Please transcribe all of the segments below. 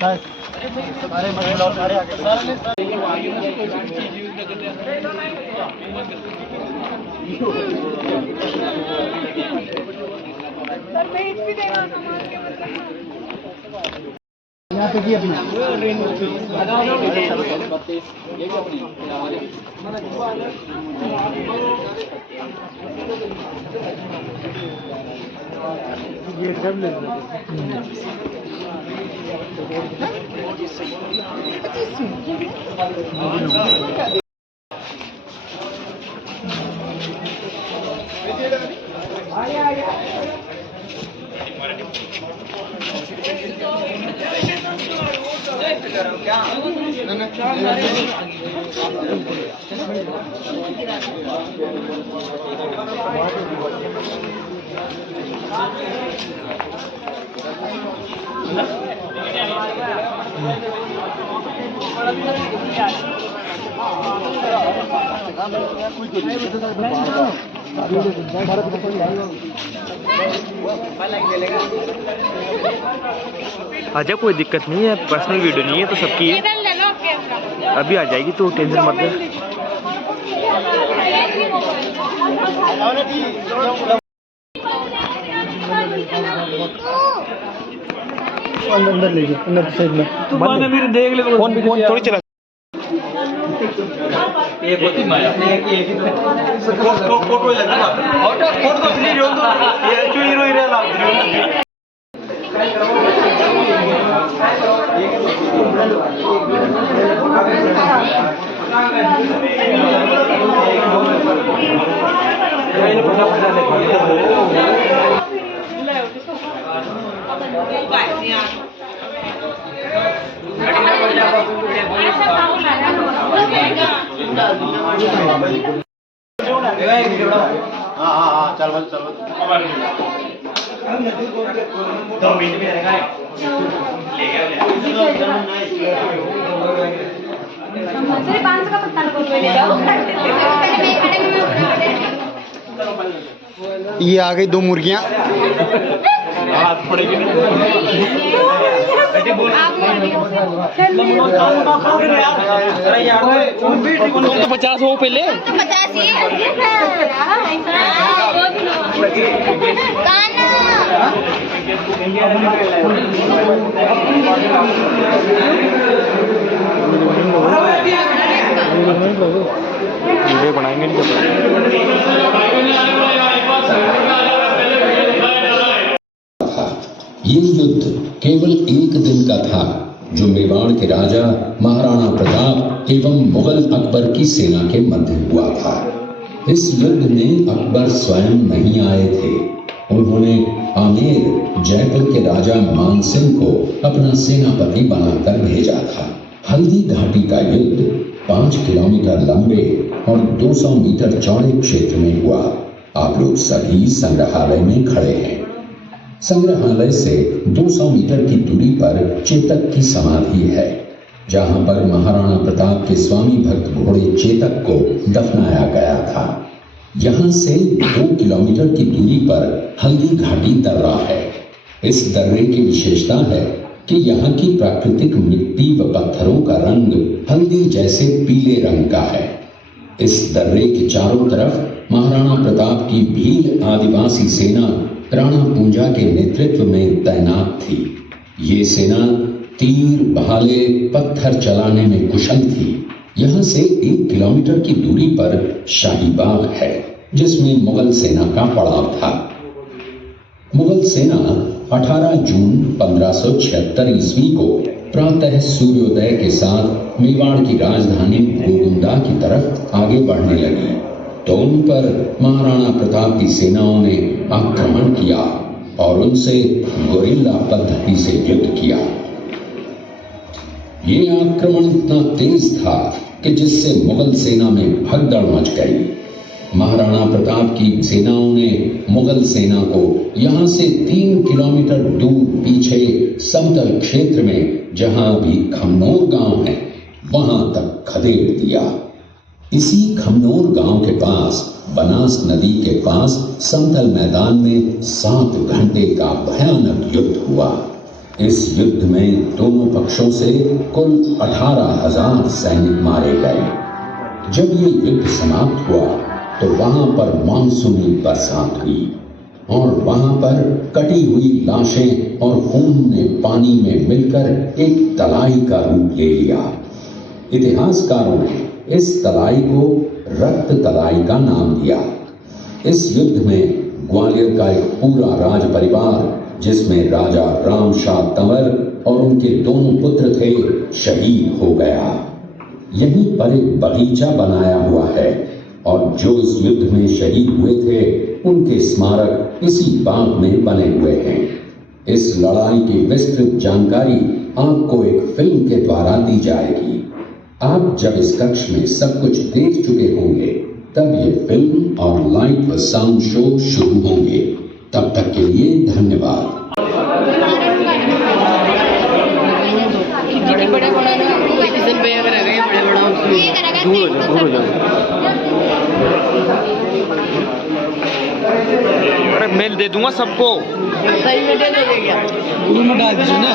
यहाँ पे अपनी ये सब ले आजा, कोई दिक्कत नहीं है, पर्सनल वीडियो नहीं है तो सबकी है। अभी आ जाएगी तो टेंशन मत ले। अंदर ले जाओ, अंदर साइड में मेरे देख ले, फोन थोड़ी चला। ये बहुत ही माया है कि एक ही फोटो लगा फोटो तो इसलिए जो ये जो हीरो हीरो लग हाँ चल चल 2 मिनट में रहेगा ले गया सर 500 का पत्ता ले जाओ। ये आ गई 2 मुर्गियाँ। हाथ पड़ेगी ना 50 हो पहले 50 ही वीडियो बनाएंगे ये युद्ध केवल एक दिन का था, जो मेवाड़ के राजा महाराणा प्रताप एवं मुगल अकबर की सेना के मध्य हुआ था। इस युद्ध में अकबर स्वयं नहीं आए थे। उन्होंने आमेर जयपुर के राजा मानसिंह को अपना सेनापति बनाकर भेजा था। हल्दी घाटी का युद्ध 5 किलोमीटर लंबे और 200 मीटर चौड़े क्षेत्र में हुआ। आप लोग सभी संग्रहालय में खड़े हैं। संग्रहालय से 200 मीटर की दूरी पर चेतक की समाधि है, जहां पर महाराणा प्रताप के स्वामी भक्त घोड़े चेतक को दफनाया गया था। यहां से 2 किलोमीटर की दूरी पर हल्दी घाटी दर्रा है। इस दर्रे की विशेषता है कि यहाँ की प्राकृतिक मिट्टी व पत्थरों का रंग हल्दी जैसे पीले रंग का है। इस दर्रे के चारों तरफ महाराणा प्रताप की भील आदिवासी सेना राणा पूंजा के नेतृत्व में तैनात थी। ये सेना तीर, भाले, पत्थर चलाने में कुशल थी। यहाँ से 1 किलोमीटर की दूरी पर शाही बाग है, जिसमें मुगल सेना का पड़ाव था। मुगल सेना 18 जून 1576 ईस्वी को प्रातः सूर्योदय के साथ मेवाड़ की राजधानी गोगुंदा की तरफ आगे बढ़ने लगी, तो उन पर महाराणा प्रताप की सेनाओं ने आक्रमण किया और उनसे गोरिल्ला पद्धति से युद्ध किया। ये आक्रमण इतना तेज था कि जिससे मुगल सेना में भगदड़ मच गई। महाराणा प्रताप की सेनाओं ने मुगल सेना को यहाँ से 3 किलोमीटर दूर पीछे समतल क्षेत्र में, जहां अभी खमनोर गांव है, वहां तक खदेड़ दिया। इसी खमनोर गांव के पास बनास नदी के पास समतल मैदान में 7 घंटे का भयानक युद्ध हुआ। इस युद्ध में दोनों पक्षों से कुल 18,000 सैनिक मारे गए। जब ये युद्ध समाप्त हुआ तो वहां पर मानसूनी बरसात हुई और वहां पर कटी हुई लाशें और खून ने पानी में मिलकर एक तलाई का रूप ले लिया। इतिहासकारों ने इस तलाई को रक्त तलाई का नाम दिया। इस युद्ध में ग्वालियर का एक पूरा राज परिवार, जिसमें राजा रामशाह तंवर और उनके दोनों पुत्र थे, शहीद हो गया। यहीं पर एक बगीचा बनाया हुआ है और जो इस युद्ध में शहीद हुए थे उनके स्मारक इसी बाग में बने हुए हैं। इस लड़ाई की विस्तृत जानकारी आपको एक फिल्म के द्वारा दी जाएगी। आप जब इस कक्ष में सब कुछ देख चुके होंगे तब ये फिल्म और लाइव साउंड शो शुरू होंगे। तब तक के लिए धन्यवाद। अरे मैं दे दूंगा सबको। सही में दे दोगे क्या? गुरु में डाल दीजिए ना।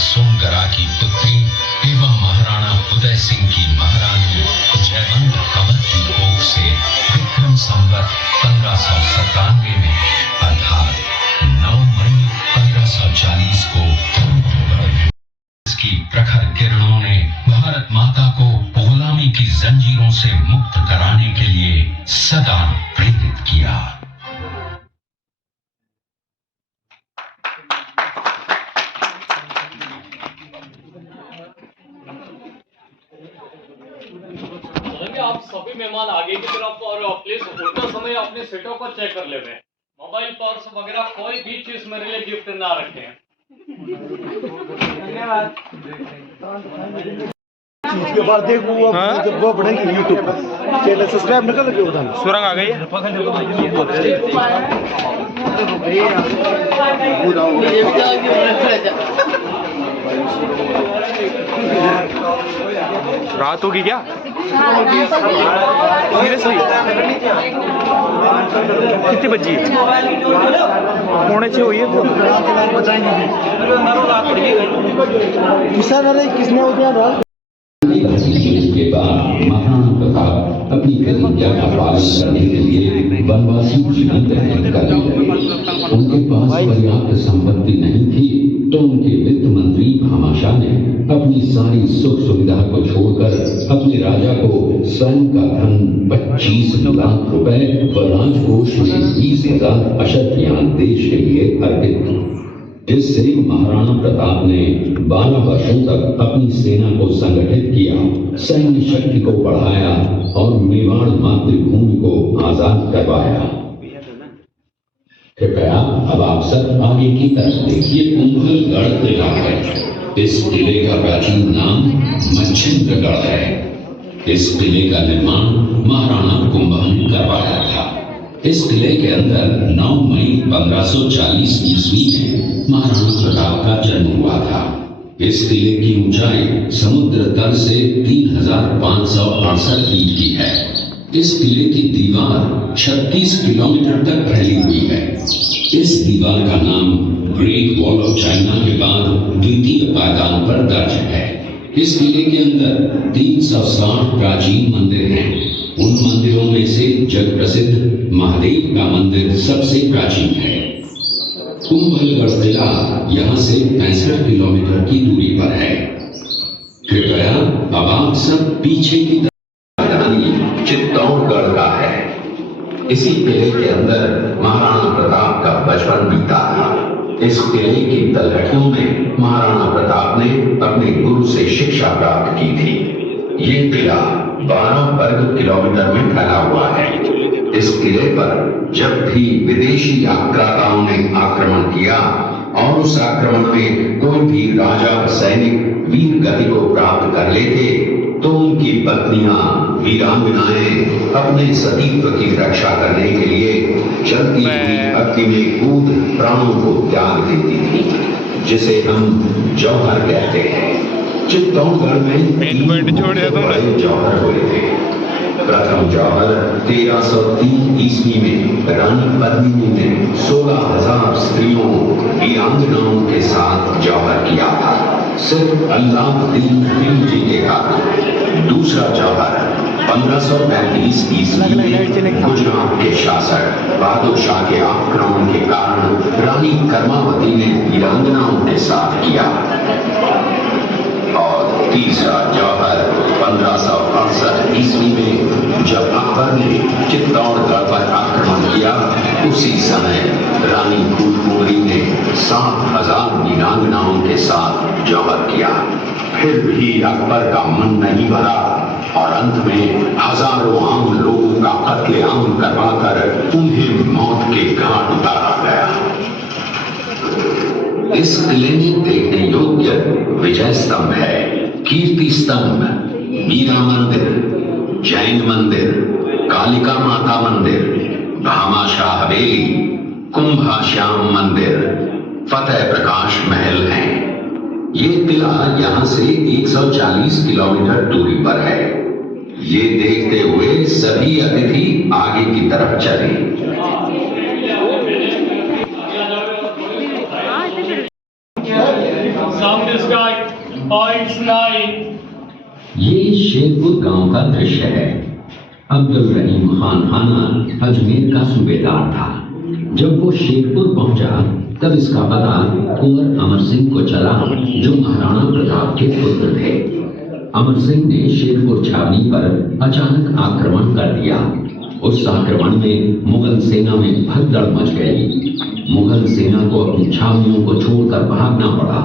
सोनगरा की पुत्री एवं महाराणा उदय सिंह की महारानी जयवंत कंवर की कोख से विक्रम संवत 1597 में अर्थात 9 मई 1540 को इसकी प्रखर किरणों ने भारत माता को गुलामी की जंजीरों से मुक्त कराने के लिए सदा प्रेरित किया। आप सभी मेहमान आगे की तरफ और प्लीज उल्टा समय अपने सीटों पर चेक कर ले। मोबाइल पर्स वगैरह कोई भी चीज मेरे लिए गिफ्ट ना रखें। धन्यवाद। उसके बाद देखो जब वो बढ़ेगी यूट्यूब पर चैनल सब्सक्राइब न कर लगे उधर सुरंग आ गई। रात होगी क्या? सीरियसली कितनी बजी है? 5:45 हुई है। किसने हो गया के बाद महाराणा प्रताप अपनी प्रतिज्ञा का पालन करने के लिए वनवासी जीवन ग्रहण कर गए। उनके पास पर्याप्त संपत्ति नहीं थी तो उनके वित्त मंत्री भामाशाह ने अपनी सारी सुख सुविधा को छोड़कर अपने राजा को स्वयं का धन 25 लाख रुपए व राजकोष में 20,000 अशर्फियान देश के लिए अर्पित की, जिससे महाराणा प्रताप ने 12 वर्षों तक अपनी सेना को संगठित किया, सैन्य शक्ति को बढ़ाया और मेवाड़ मातृभूमि को आजाद करवाया। कृपया अब आप सब आगे की तरफ देखिए। कुंभलगढ़ किला है। इस किले का प्राचीन नाम मच्छिंद्रगढ़ है। इस किले का निर्माण महाराणा कुंभा ने करवाया था। इस किले के अंदर 9 मई 1540 ईस्वी में महाराणा प्रताप का जन्म हुआ था। इस किले की ऊंचाई समुद्र तल से 3,568 फीट की है। इस किले की दीवार 36 किलोमीटर तक फैली हुई है। इस दीवार का नाम ग्रेट वॉल ऑफ चाइना के बाद द्वितीय पायदान पर दर्ज है। इस किले के अंदर 360 प्राचीन मंदिर हैं। उन मंदिरों में से जग प्रसिद्ध महादेव का मंदिर सबसे प्राचीन है। कुंभलगढ़ किला यहाँ से 65 किलोमीटर की दूरी पर है। कृपया अब आप सब पीछे की राजधानी चित्तौड़गढ़ का है। इसी किले के अंदर महाराणा प्रताप का बचपन बीता था। इस किले की तलहटियों में महाराणा प्रताप ने अपने गुरु से शिक्षा प्राप्त की थी। ये किला 12 वर्ग किलोमीटर में फैला हुआ है। इस किले पर जब भी विदेशी आक्रांताओं ने आक्रमण किया और उस आक्रमण में कोई भी राजा सैनिक वीर गति को प्राप्त कर लेते तो उनकी पत्नियां वीरांगनाएं अपने सतीत्व की रक्षा करने के लिए चलती हुई अग्नि में कूद प्राणों को त्याग देती थी, जिसे हम जौहर कहते हैं। चित्तौड़गढ़ में 3 बड़े जौहर हुए थे। प्रथम जौहर 1303 ईस्वी में रानी पद्मिनी ने 16,000 स्त्रियों वीरांगनाओं के साथ जौहर किया था, सिर्फ अल्लाउद्दीन खिलजी के कारण। दूसरा जौहर 1535 ईस्वी में गुजरात के शासक बहादुर शाह के आक्रमण के कारण रानी कर्मावती ने वीरांगनाओं के साथ किया। और तीसरा जौहर 1568 ईस्वी में जब अकबर ने चित्तौड़गढ़ पर आक्रमण किया, उसी समय रानी फूलकुंवरी ने 7,000 वीरांगनाओं के साथ जौहर किया। फिर भी अकबर का मन नहीं भरा और अंत में हजारों आम लोगों का कत्लेआम करवाकर उन्हें मौत के घाट उतारा गया। इस किले में देखने योग्य विजय स्तंभ है, कीर्ति स्तंभ, मीरा मंदिर, जैन मंदिर, कालिका माता मंदिर, भामाशाह हवेली, कुंभाश्याम मंदिर, फतेह प्रकाश महल हैं। ये किला यहाँ से 140 किलोमीटर दूरी पर है। ये देखते हुए सभी अतिथि आगे की तरफ चले। ये शेरपुर गांव का दृश्य है। अब्दुल रहीम खान खाना अजमेर का सूबेदार था। जब वो शेरपुर पहुंचा तब इसका पता कुंवर अमर सिंह को चला, जो महाराणा प्रताप के पुत्र थे। अमर सिंह ने शेरपुर छावनी पर अचानक आक्रमण कर दिया। उस आक्रमण में मुगल सेना में भगदड़ मच गई। मुगल सेना को अपनी छावनियों को छोड़कर भागना पड़ा।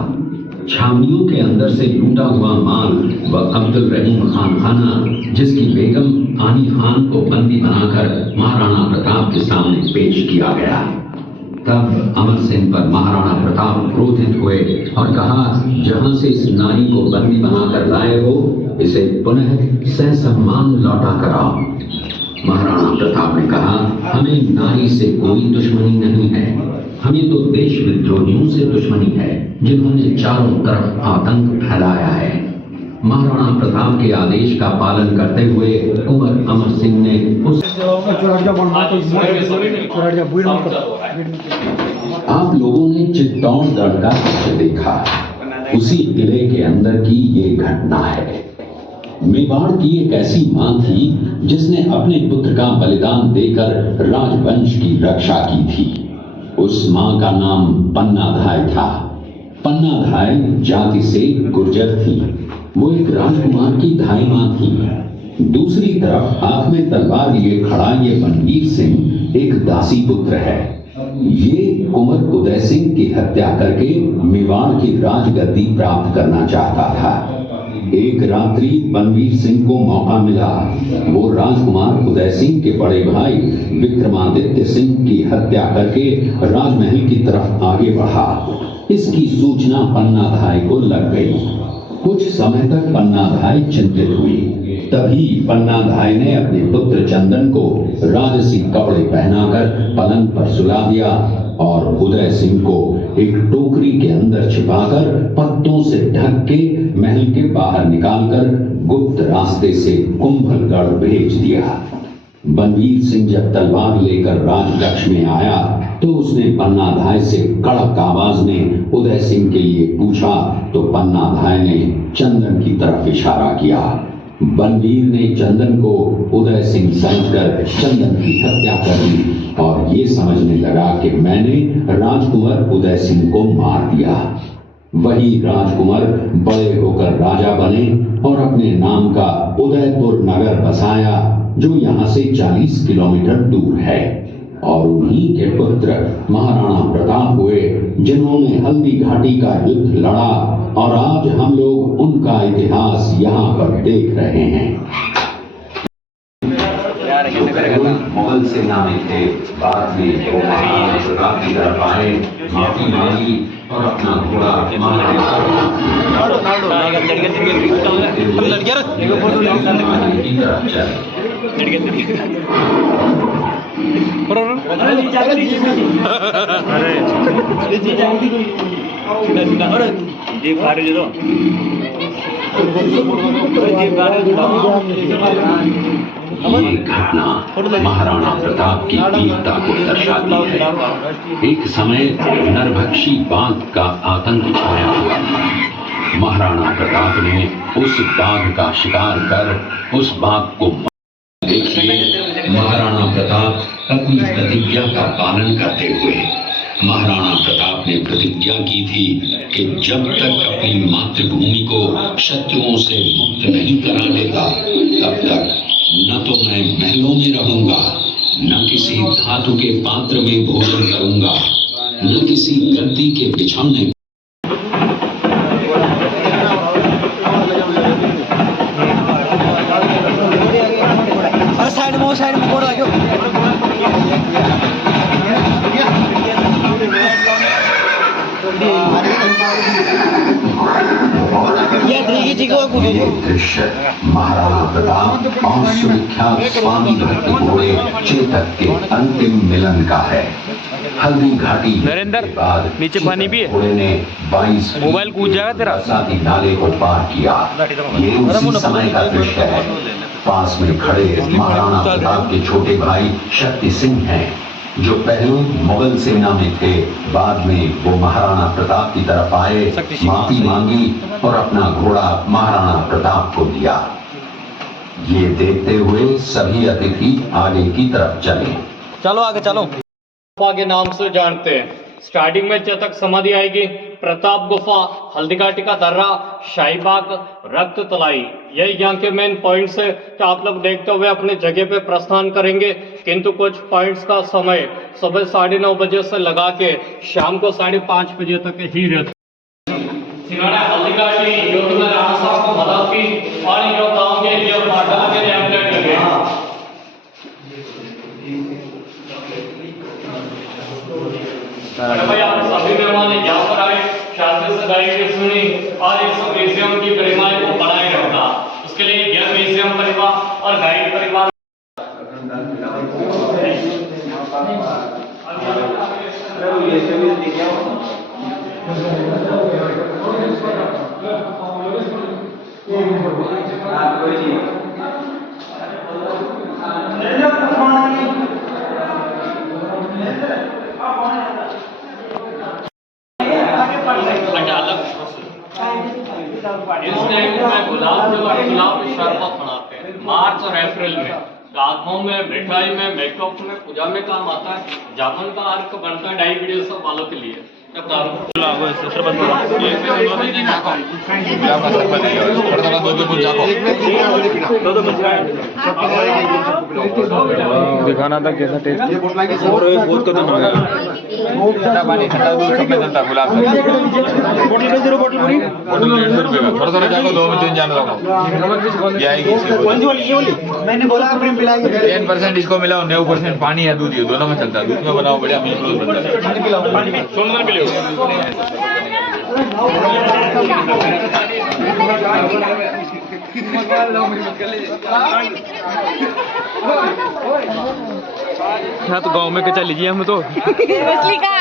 छावनियों के अंदर से लूटा हुआ माल व अब्दुल रहीम खान खाना, जिसकी बेगम आनी खान को बंदी बनाकर महाराणा प्रताप के सामने पेश किया गया। तब अमर सिंह पर महाराणा प्रताप क्रोधित हुए और कहा, जहां से इस नारी को बंदी बनाकर लाए हो, इसे पुनः ससम्मान लौटा कराओ। महाराणा प्रताप ने कहा, हमें नारी से कोई दुश्मनी नहीं है, हमें तो देश विद्रोहियों से दुश्मनी है, जिन्होंने चारों तरफ आतंक फैलाया है। महाराणा प्रताप के आदेश का पालन करते हुए कुंवर अमर सिंह ने उस आप लोगों ने चित्तौड़गढ़ का दृश्य देखा। उसी किले के अंदर की ये घटना है। मेवाड़ की एक ऐसी मां थी जिसने अपने पुत्र का बलिदान देकर राजवंश की रक्षा की थी। उस मां का नाम पन्नाधाय था। पन्नाधाय जाति से गुर्जर थी। वो एक राजकुमार की धाई मां थी। दूसरी तरफ हाथ में तलवार लिए खड़ा ये बनवीर सिंह एक दासी पुत्र है। ये कुंवर उदय सिंह की हत्या करके मेवाड़ की राजगद्दी प्राप्त करना चाहता था। एक रात्रि बनवीर सिंह को मौका मिला। वो राजकुमार उदय सिंह के बड़े भाई विक्रमादित्य सिंह की हत्या करके राजमहल की तरफ आगे बढ़ा। इसकी सूचना पन्नाधाय को लग गई। कुछ समय तक पन्नाधाय चिंतित हुई। तभी पन्नाधाय ने अपने पुत्र चंदन को राजसी कपड़े पहनाकर पलंग पर सुला दिया और उदय सिंह को एक टोकरी के अंदर छिपाकर पत्तों से ढक के महल के बाहर निकालकर गुप्त रास्ते से कुंभलगढ़ भेज दिया। बनवीर सिंह जब तलवार लेकर राजकक्ष में आया तो उसने पन्नाधाय से कड़क आवाज में उदय सिंह के लिए पूछा तो पन्नाधाय ने चंदन की तरफ इशारा किया। बनवीर ने चंदन को उदय सिंह समझकर चंदन की हत्या कर दी और ये समझने लगा कि मैंने राजकुंवर उदय सिंह को मार दिया। वही राजकुमार बड़े होकर राजा बने और अपने नाम का उदयपुर नगर बसाया जो यहाँ से 40 किलोमीटर दूर है। और उन्हीं के पुत्र महाराणा प्रताप हुए जिन्होंने हल्दी घाटी का युद्ध लड़ा और आज हम लोग उनका इतिहास यहाँ पर देख रहे हैं। मुगल सेना में थे, बाद में वो महाराणा प्रताप की तरफ आए, माफी मांगी और अपना घोड़ा ये घटना महाराणा प्रताप की वीरता को दर्शाती है। एक समय नरभक्षी बाघ का आतंक छाया हुआ था। महाराणा प्रताप ने उस बाघ का शिकार कर उस बाघ को देखिए, महाराणा प्रताप अपनी प्रतिज्ञा का पालन करते हुए महाराणा प्रताप ने प्रतिज्ञा की थी कि जब तक अपनी मातृभूमि को शत्रुओं से मुक्त नहीं करा लेता तब तक न तो मैं महलों में रहूंगा, न किसी धातु के पात्र में भोजन करूंगा, न किसी गद्दी के बिछौने। साइड में कोड लगे दृश्य महाराणा प्रताप और सुविख्यात स्वामी भक्त घोड़े चेतक के अंतिम मिलन का है। हल्दी घाटी नरेंद्र, नीचे पानी भी है। घोड़े ने 22 मोबाइल कूद जाएगा तेरा। साथी नाले को पार किया। ये उसी समय का दृश्य है। पास में खड़े महाराणा प्रताप के छोटे भाई शक्ति सिंह हैं, जो पहले मुगल सेना में थे, बाद में वो महाराणा प्रताप की तरफ आए, माफी मांगी और अपना घोड़ा महाराणा प्रताप को दिया। ये देखते हुए सभी अतिथि आगे की तरफ चले। चलो आगे चलो। गुफा के नाम से जानते हैं। स्टार्टिंग में चेतक समाधि आएगी, प्रताप गुफा, हल्दीघाटी का दर्रा, शाहीबाग, रक्त तलाई, यही यहाँ के मेन पॉइंट्स है। तो आप लोग देखते हुए अपनी जगह पे प्रस्थान करेंगे, किंतु कुछ पॉइंट्स का समय सुबह 9:30 बजे से लगा के शाम को 5:30 बजे तक ही रहता है। जिन्होंने हल्दीघाटी युद्ध में राणा साहब को मदद की और इन योद्धाओं के लिए पाठा के एम्पलेट लगे। भाई आप सभी मेहमान यहाँ पर आए, शांति से गाइड सुनी और इस म्यूजियम की गरिमाएं को बनाए रखा। उसके लिए यह म्यूजियम परिवार और गाइड परिवार गुलाब शरबत बनाते हैं मार्च और अप्रैल में। रातों में, मिठाई में, मेकअप में, पूजा में काम आता है। जामुन का अर्क बनता है डायबिटीज वालों के लिए। दिखाना था कैसा टेस्ट है। बहुत कदम हो गया। गुलाब थोड़ा जाको 2 में 3 जाने मैंने बोला 10% इसको मिलाओ, 9% पानी है, दूध दोनों में चलता है। दूध में बनाओ बढ़िया मिल्क बनता है। मिले हाँ तो गांव में कचा लीजिए हम तो। मछली का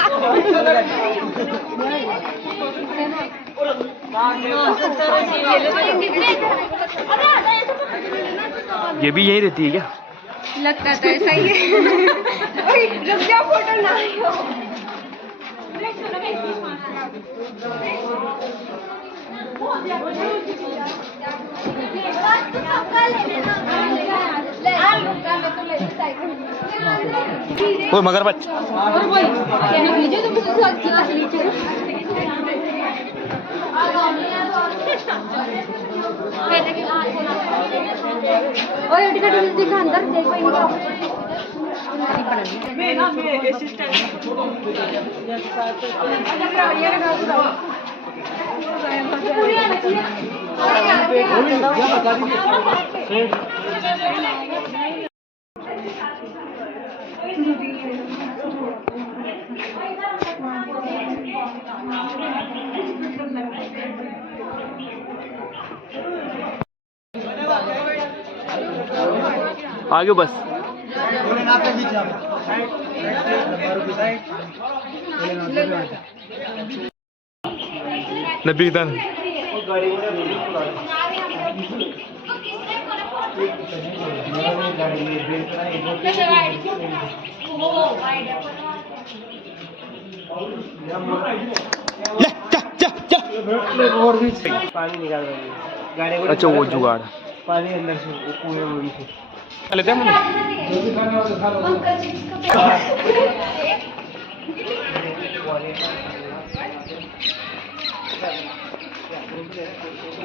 ये भी यही रहती है क्या? लगता था ऐसा ही है। ओए, रुक जाओ, फोटो ना कोई मगरमच्छ दिखा अंदर देखो आगे बस। नबी दान पानी निकाल रही है गाड़ी को। अच्छा वो जुगाड़ पानी अंदर से कुएं में से लेते हैं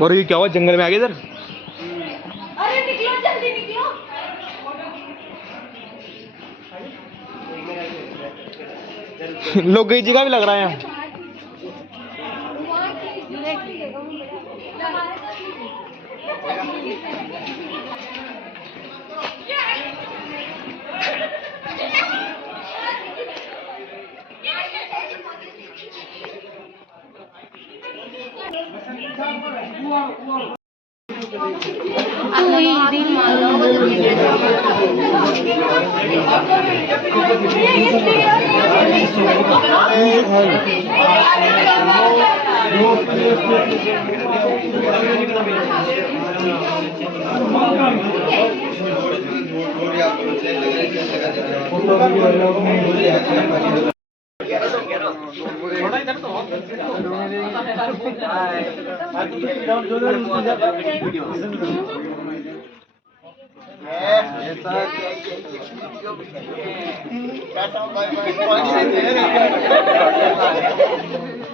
और ये क्या हुआ जंगल में आ गए इधर? अरे निकलो जल्दी निकलो। लोग गई जगह भी लग रहा है यहाँ।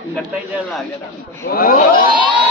लगता ही जल आ गया था।